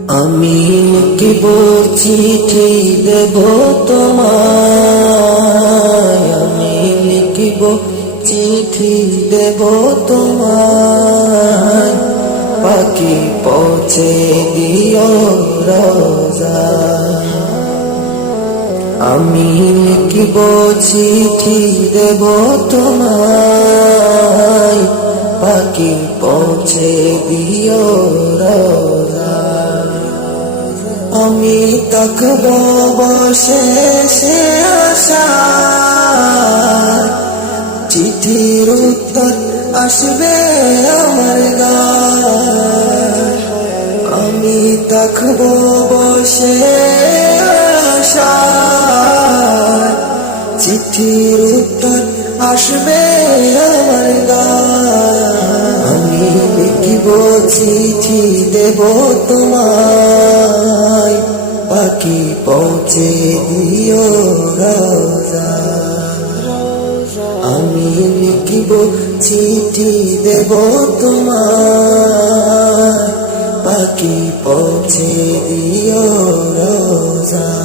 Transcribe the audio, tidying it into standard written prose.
আমি লিখব চিঠি দেব তোমায়, আমি লিখব চিঠি দেব তোমায়, পাখি পৌঁছে দিও রোজায়। আমি লিখব চিঠি দেব তোমায়, পাখি পৌঁছে দিও রোজায়। আমি তাকব বসে সে আশায়, চিঠির উত্তর আসবে আমার গায়। আমি তাকব বসে আশায়, চিঠির উত্তর আসবে আমার গায়। আমি লিখব চিঠি দেব তোমায়, পাখি পৌঁছে দিও রোজায়। আমি লিখব চিঠি দেব তোমায়, পাখি পৌঁছে দিও রোজায়।